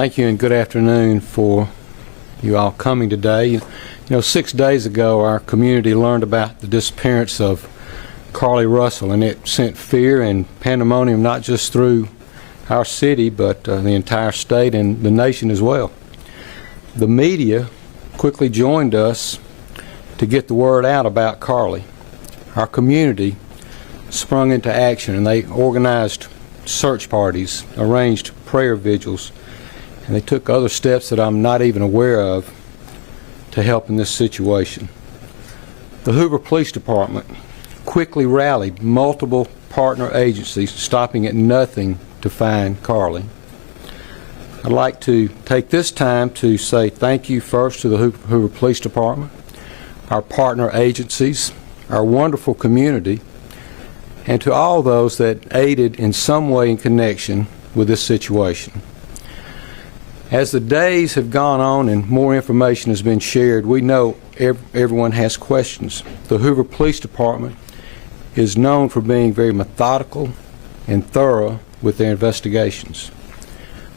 Thank you and good afternoon for you all coming today. You know, 6 days ago our community learned about the disappearance of Carlee Russell, and it sent fear and pandemonium not just through our city but the entire state and the nation as well. The media quickly joined us to get the word out about Carlee. Our community sprung into action and they organized search parties, arranged prayer vigils, and they took other steps that I'm not even aware of to help in this situation. The Hoover Police Department quickly rallied multiple partner agencies, stopping at nothing to find Carlee. I'd like to take this time to say thank you first to the Hoover Police Department, our partner agencies, our wonderful community, and to all those that aided in some way in connection with this situation. As the days have gone on and more information has been shared, we know everyone has questions. The Hoover Police Department is known for being very methodical and thorough with their investigations.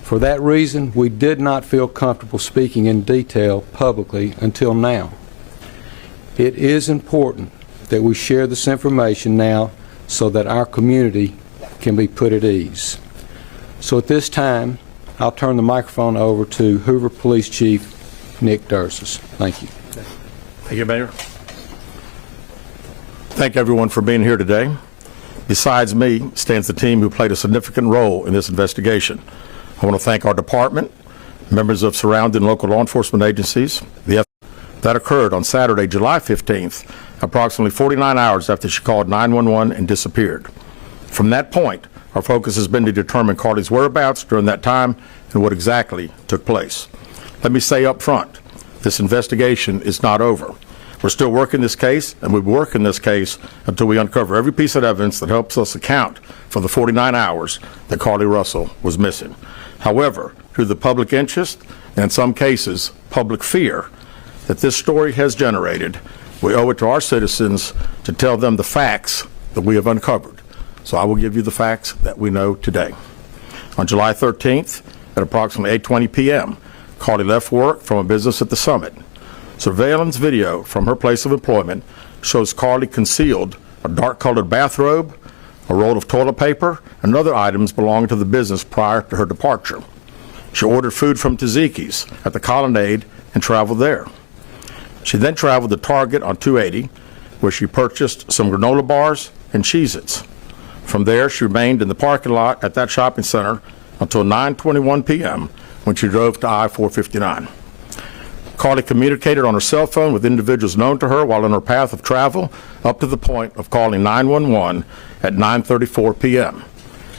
For that reason, we did not feel comfortable speaking in detail publicly until now. It is important that we share this information now so that our community can be put at ease. So at this time, I'll turn the microphone over to Hoover Police Chief Nick Dursis. Thank you. Thank you, Mayor. Thank everyone for being here today. Besides me stands the team who played a significant role in this investigation. I want to thank our department, members of surrounding local law enforcement agencies. That occurred on Saturday, July 15th, approximately 49 hours after she called 911 and disappeared. From that point, our focus has been to determine Carlee's whereabouts during that time and what exactly took place. Let me say up front, this investigation is not over. We're still working this case, and we'll be working this case until we uncover every piece of evidence that helps us account for the 49 hours that Carlee Russell was missing. However, through the public interest, and in some cases, public fear that this story has generated, we owe it to our citizens to tell them the facts that we have uncovered. So I will give you the facts that we know today. On July 13th, at approximately 8:20 p.m., Carlee left work from a business at the Summit. Surveillance video from her place of employment shows Carlee concealed a dark-colored bathrobe, a roll of toilet paper, and other items belonging to the business prior to her departure. She ordered food from Taziki's at the Colonnade and traveled there. She then traveled to Target on 280, where she purchased some granola bars and Cheez-Its. From there, she remained in the parking lot at that shopping center until 9:21 p.m. when she drove to I-459. Carlee communicated on her cell phone with individuals known to her while on her path of travel up to the point of calling 911 at 9:34 p.m.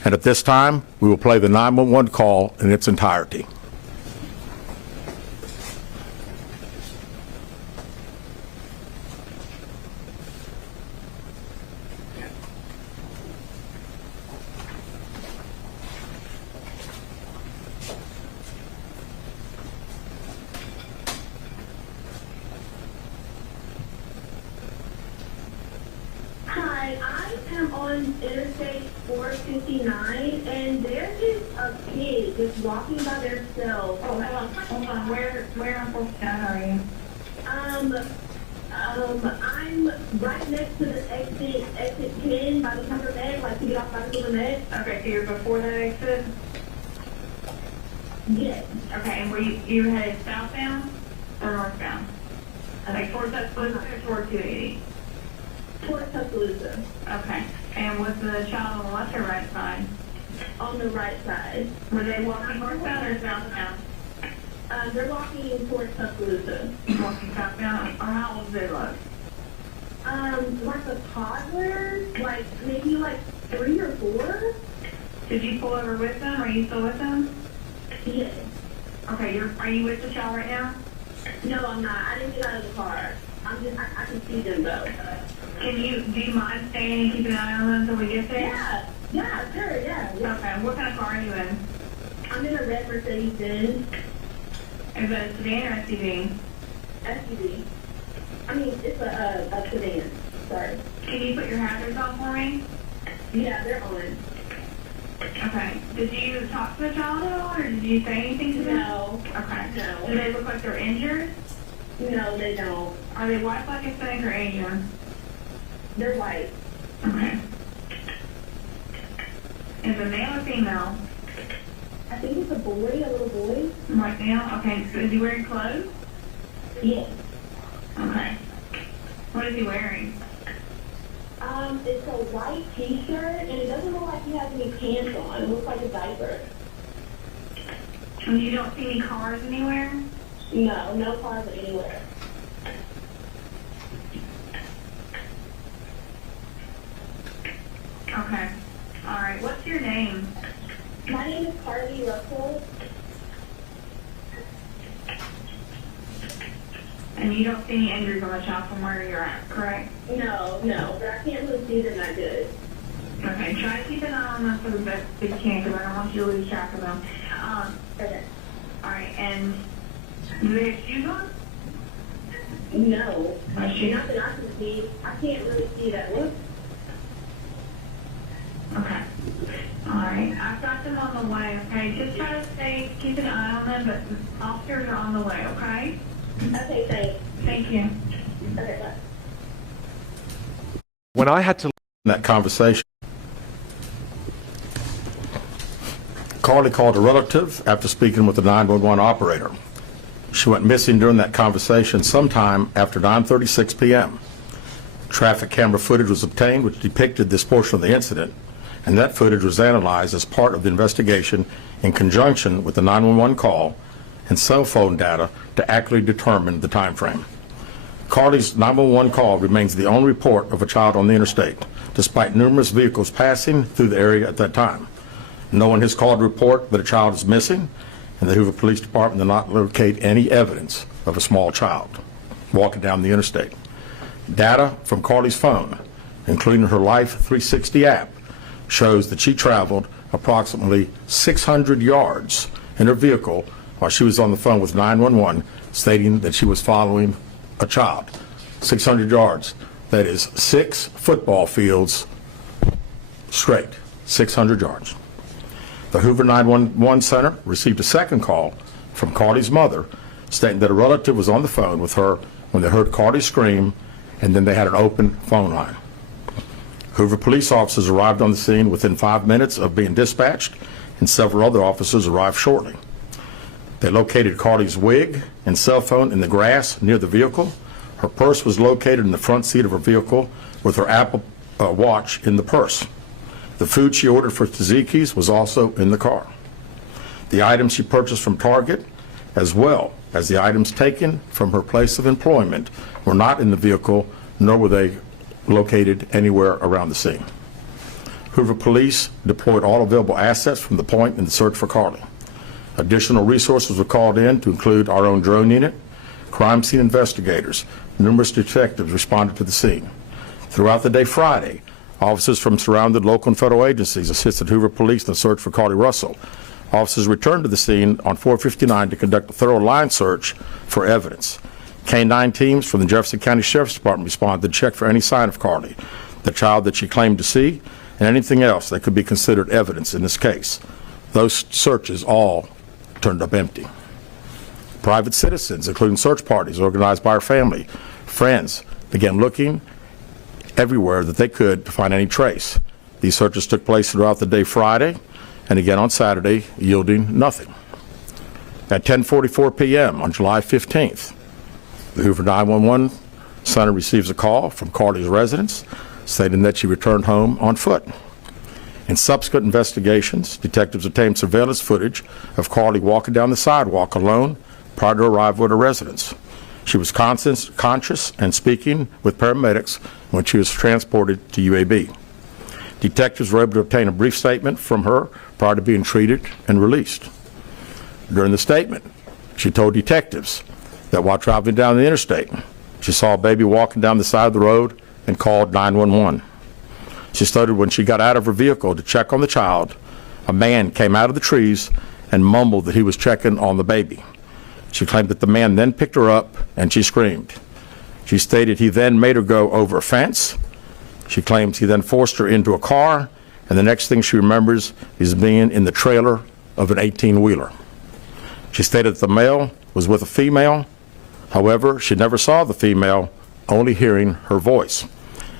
And at this time, we will play the 911 call in its entirety. Interstate 459, and there is a kid just walking by themselves. Oh, hold on. Where on 459 are you? I'm right next to the exit 10 by the Pepper Med, like to get off by the Pepper Med. Okay, so you're before that exit? Yes. Okay, and were you headed southbound or northbound? Like towards Tuscaloosa or toward 280? Towards Tuscaloosa. Okay. And was the child on the left or right side? On the right side. Were they walking northbound or southbound? They're walking towards Tuscaloosa. Walking southbound? Or how old do they look? Like a toddler, like maybe like 3 or 4. Did you pull over with them? Are you still with them? Yes. Okay, are you with the child right now? No, I'm not. I didn't get out of the car. I can see them though. Do you mind staying and keeping an eye on them until we get there? Yeah, sure, yeah. Okay, what kind of car are you in? I'm in a red Mercedes-Benz. Is that a sedan or SUV? SUV. I mean, it's a sedan. Sorry. Can you put your hazards on for me? Yeah, they're on. Okay. Did you talk to the child at all, or did you say anything to them? No. Okay. No. Do they look like they're injured? No, they don't. Are they white, black, Hispanic, or Asian? They're white. Okay. Is it male or female? I think it's a boy, a little boy. Right now? Okay. So is he wearing clothes? Yes. Okay. What is he wearing? It's a white t-shirt, and it doesn't look like he has any pants on. It looks like a diaper. And you don't see any cars anywhere? No, no cars anywhere. Okay. All right. What's your name? My name is Carlee Russell. And you don't see any injuries on the child from where you're at, correct? No, but I can't really see them that good. Okay. Try to keep an eye on them for the best that you can, because I don't want you to lose track of them. Okay. All right. And do they have shoes on? No. No shoes. Not that I can see. I can't really see that look. Okay. All right. I've got them on the way, okay? Just try to keep an eye on them, but the officers are on the way, okay? Okay, thanks. Thank you. Okay, bye. When I had to in that conversation, Carlee called a relative after speaking with the 911 operator. She went missing during that conversation sometime after 9:36 p.m. Traffic camera footage was obtained which depicted this portion of the incident, and that footage was analyzed as part of the investigation in conjunction with the 911 call and cell phone data to accurately determine the time frame. Carlee's 911 call remains the only report of a child on the interstate, despite numerous vehicles passing through the area at that time. No one has called to report that a child is missing, and the Hoover Police Department did not locate any evidence of a small child walking down the interstate. Data from Carlee's phone, including her Life 360 app, shows that she traveled approximately 600 yards in her vehicle while she was on the phone with 911, stating that she was following a child. 600 yards. That is 6 football fields straight. 600 yards. The Hoover 911 Center received a second call from Carlee's mother, stating that a relative was on the phone with her when they heard Carlee scream, and then they had an open phone line. Hoover police officers arrived on the scene within 5 minutes of being dispatched, and several other officers arrived shortly. They located Carlee's wig and cell phone in the grass near the vehicle. Her purse was located in the front seat of her vehicle with her Apple Watch in the purse. The food she ordered for tzatziki's was also in the car. The items she purchased from Target, as well as the items taken from her place of employment, were not in the vehicle, nor were they located anywhere around the scene. Hoover Police deployed all available assets from the point in the search for Carlee. Additional resources were called in to include our own drone unit, crime scene investigators. Numerous detectives responded to the scene. Throughout the day Friday, officers from surrounding local and federal agencies assisted Hoover Police in the search for Carlee Russell. Officers returned to the scene on 459 to conduct a thorough line search for evidence. K-9 teams from the Jefferson County Sheriff's Department responded to check for any sign of Carlee, the child that she claimed to see, and anything else that could be considered evidence in this case. Those searches all turned up empty. Private citizens, including search parties organized by her family, friends, began looking everywhere that they could to find any trace. These searches took place throughout the day Friday and again on Saturday, yielding nothing. At 10:44 p.m. on July 15th, the Hoover 911 Center receives a call from Carlee's residence stating that she returned home on foot. In subsequent investigations, detectives obtained surveillance footage of Carlee walking down the sidewalk alone prior to arrival at her residence. She was conscious and speaking with paramedics when she was transported to UAB. Detectives were able to obtain a brief statement from her prior to being treated and released. During the statement, she told detectives that while traveling down the interstate, she saw a baby walking down the side of the road and called 911. She stated when she got out of her vehicle to check on the child, a man came out of the trees and mumbled that he was checking on the baby. She claimed that the man then picked her up and she screamed. She stated he then made her go over a fence. She claims he then forced her into a car and the next thing she remembers is being in the trailer of an 18-wheeler. She stated that the male was with a female. However, she never saw the female, only hearing her voice.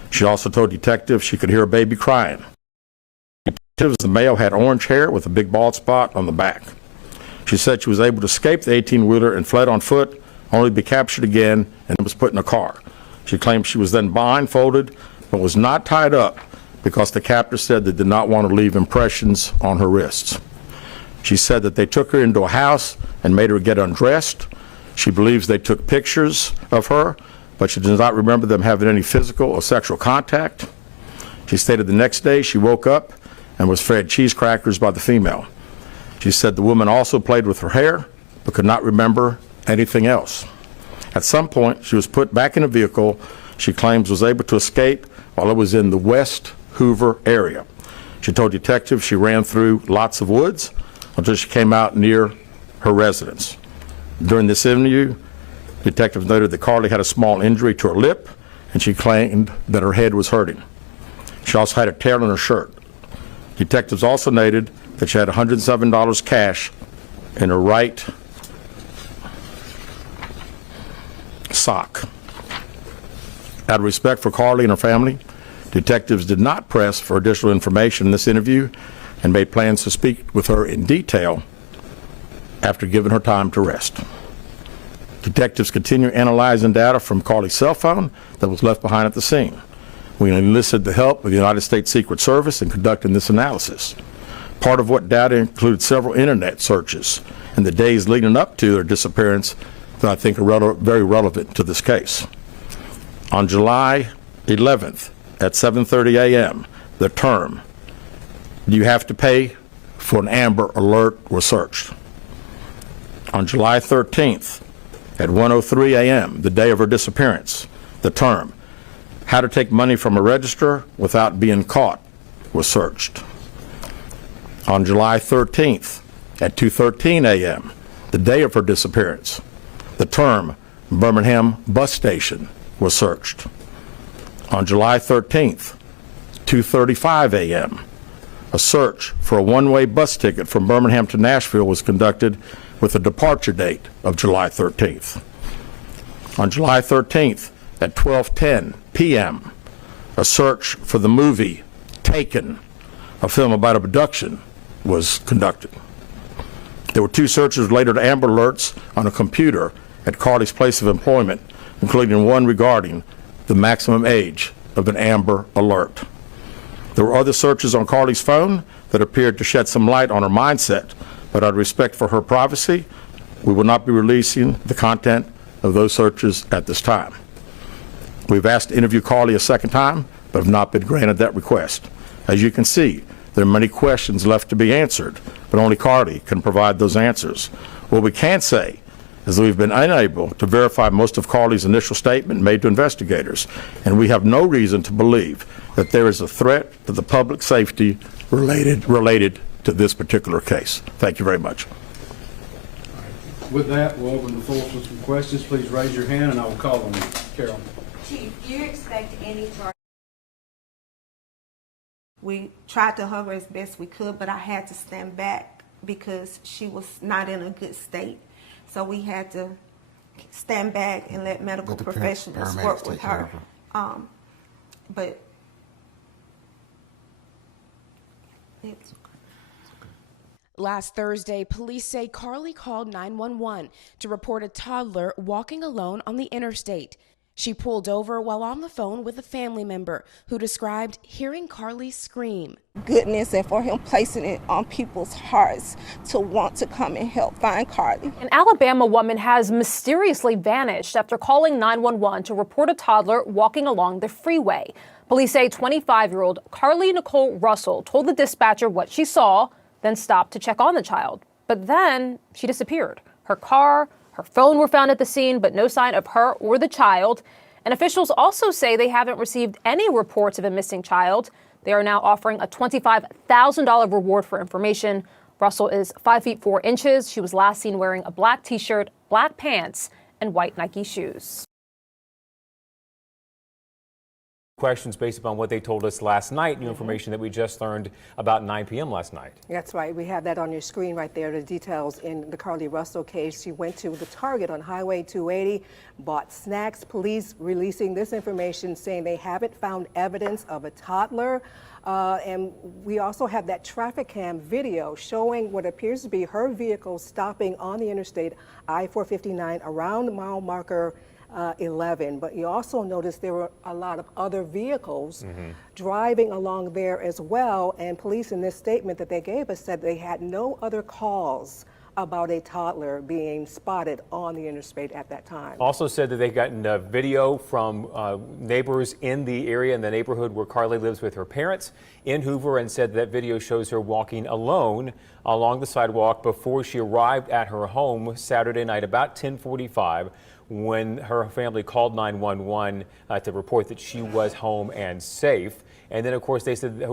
She also told detectives she could hear a baby crying. Detectives, the male had orange hair with a big bald spot on the back. She said she was able to escape the 18-wheeler and fled on foot, only to be captured again and was put in a car. She claimed she was then blindfolded, but was not tied up because the captor said they did not want to leave impressions on her wrists. She said that they took her into a house and made her get undressed. She believes they took pictures of her, but she does not remember them having any physical or sexual contact. She stated the next day she woke up and was fed cheese crackers by the female. She said the woman also played with her hair, but could not remember anything else. At some point, she was put back in a vehicle she claims was able to escape while it was in the West Hoover area. She told detectives she ran through lots of woods until she came out near her residence. During this interview, detectives noted that Carlee had a small injury to her lip, and she claimed that her head was hurting. She also had a tear in her shirt. Detectives also noted that she had $107 cash in her right sock. Out of respect for Carlee and her family, detectives did not press for additional information in this interview and made plans to speak with her in detail after giving her time to rest. Detectives continue analyzing data from Carlee's cell phone that was left behind at the scene. We enlisted the help of the United States Secret Service in conducting this analysis. Part of what data included several internet searches in the days leading up to their disappearance that I think are very relevant to this case. On July 11th at 7:30 a.m., the term, "Do you have to pay for an Amber Alert?" was searched. On July 13th at 1:03 a.m., the day of her disappearance, the term, "How to take money from a register without being caught," was searched. On July 13th at 2:13 a.m., the day of her disappearance, the term Birmingham bus station was searched. On July 13th, 2:35 a.m., a search for a one-way bus ticket from Birmingham to Nashville was conducted with a departure date of July 13th. On July 13th at 12:10 p.m., a search for the movie Taken, a film about abduction, was conducted. There were two searches related to Amber Alerts on a computer at Carlee's place of employment, including one regarding the maximum age of an Amber Alert. There were other searches on Carlee's phone that appeared to shed some light on her mindset, but out of respect for her privacy, we will not be releasing the content of those searches at this time. We've asked to interview Carlee a second time, but have not been granted that request. As you can see, there are many questions left to be answered, but only Carlee can provide those answers. What we can say is that we've been unable to verify most of Carlee's initial statement made to investigators, and we have no reason to believe that there is a threat to the public safety related to this particular case. Thank you very much. With that, we'll open the floor for some questions. Please raise your hand and I will call on you. Carol. Chief, do you expect any charge? We tried to hug her as best we could, but I had to stand back because she was not in a good state. So we had to stand back and let medical professionals work with her. But it's Last Thursday, police say Carlee called 911 to report a toddler walking alone on the interstate. She pulled over while on the phone with a family member who described hearing Carlee scream. goodness and for him placing it on people's hearts to want to come and help find Carlee. An Alabama woman has mysteriously vanished after calling 911 to report a toddler walking along the freeway. Police say 25-year-old Carlee Nicole Russell told the dispatcher what she saw, then stopped to check on the child. But then she disappeared. Her car, her phone were found at the scene, but no sign of her or the child. And officials also say they haven't received any reports of a missing child. They are now offering a $25,000 reward for information. Russell is 5 feet 4 inches. She was last seen wearing a black t-shirt, black pants, and white Nike shoes. Questions based upon what they told us last night, new information that we just learned about 9 p.m. last night. That's right. We have that on your screen right there, the details in the Carlee Russell case. She went to the Target on Highway 280, bought snacks. Police releasing this information saying they haven't found evidence of a toddler. And we also have that traffic cam video showing what appears to be her vehicle stopping on the interstate I-459 around mile marker 11, but you also notice there were a lot of other vehicles driving along there as well, and police in this statement that they gave us said they had no other calls about a toddler being spotted on the interstate at that time. Also said that they gotten a video from neighbors in the area, in the neighborhood where Carlee lives with her parents in Hoover, and said that video shows her walking alone along the sidewalk before she arrived at her home Saturday night about 10:45. When her family called 911 to report that she was home and safe. And then, of course,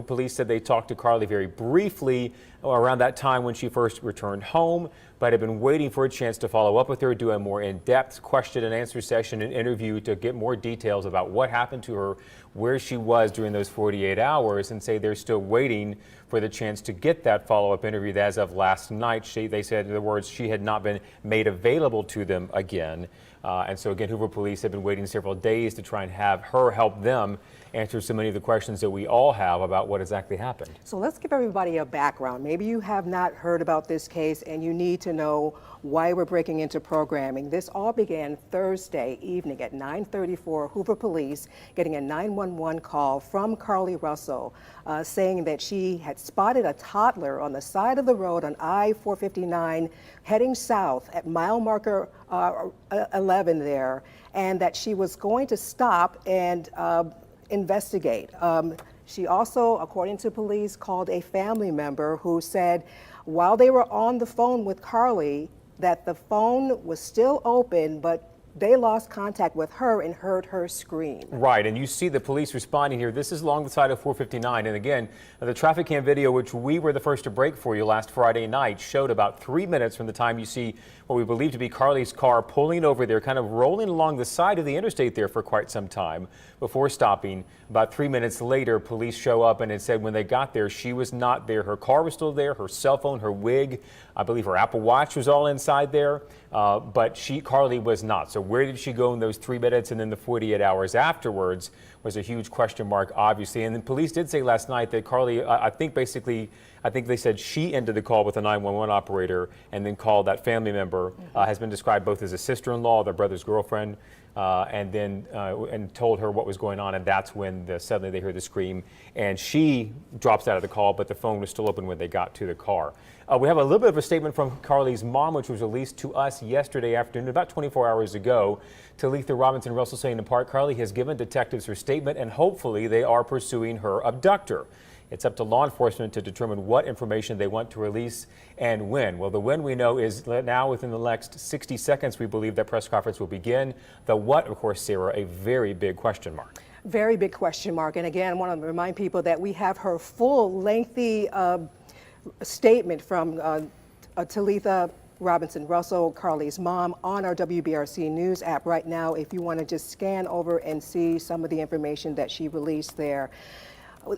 police said they talked to Carlee very briefly around that time when she first returned home, but had been waiting for a chance to follow up with her, do a more in-depth question and answer session and interview to get more details about what happened to her, where she was during those 48 hours, and say they're still waiting for the chance to get that follow-up interview. As of last night, they said, in other words, she had not been made available to them again. And so again, Hoover police have been waiting several days to try and have her help them answer so many of the questions that we all have about what exactly happened. So let's give everybody a background. Maybe you have not heard about this case and you need to know why we're breaking into programming. This all began Thursday evening at 9:34. Hoover police getting a 911 call from Carlee Russell saying that she had spotted a toddler on the side of the road on I-459 heading south at mile marker 11 there, and that she was going to stop and investigate. She also, according to police, called a family member who said while they were on the phone with Carlee that the phone was still open, but they lost contact with her and heard her scream. Right, and you see the police responding here. This is along the side of 459, and again, the traffic cam video, which we were the first to break for you last Friday night, showed about 3 minutes from the time you see what we believe to be Carlee's car pulling over there, kind of rolling along the side of the interstate there for quite some time before stopping. About 3 minutes later, police show up, and it said when they got there, she was not there. Her car was still there, her cell phone, her wig, I believe her Apple Watch was all inside there, but Carlee was not. So where did she go in those 3 minutes? And then the 48 hours afterwards was a huge question mark, obviously. And then police did say last night that Carlee, I think they said she ended the call with a 911 operator and then called that family member, has been described both as a sister-in-law, their brother's girlfriend, and told her what was going on, and that's when suddenly they heard the scream, and she drops out of the call, but the phone was still open when they got to the car. We have a little bit of a statement from Carlee's mom, which was released to us yesterday afternoon, about 24 hours ago. Talitha Robinson Russell saying in part, Carlee has given detectives her statement, and hopefully they are pursuing her abductor. It's up to law enforcement to determine what information they want to release and when. Well, the when we know is now within the next 60 seconds, we believe that press conference will begin. The what, of course, Sarah, a very big question mark. Very big question mark. And again, I want to remind people that we have her full lengthy statement from Talitha Robinson Russell, Carlee's mom, on our WBRC News app right now if you want to just scan over and see some of the information that she released there.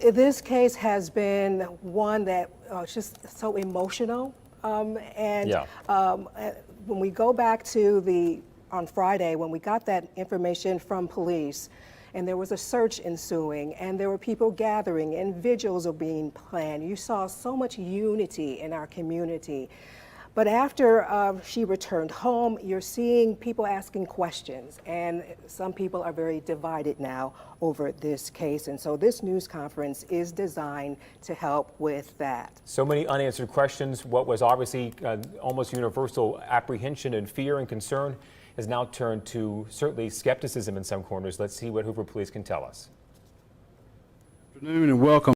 This case has been one that is just so emotional. When we go back to on Friday, when we got that information from police, and there was a search ensuing, and there were people gathering, and vigils are being planned. You saw so much unity in our community. But after she returned home, you're seeing people asking questions, and some people are very divided now over this case. And so this news conference is designed to help with that. So many unanswered questions. What was obviously almost universal apprehension and fear and concern has now turned to certainly skepticism in some corners. Let's see what Hoover Police can tell us. Good afternoon and welcome.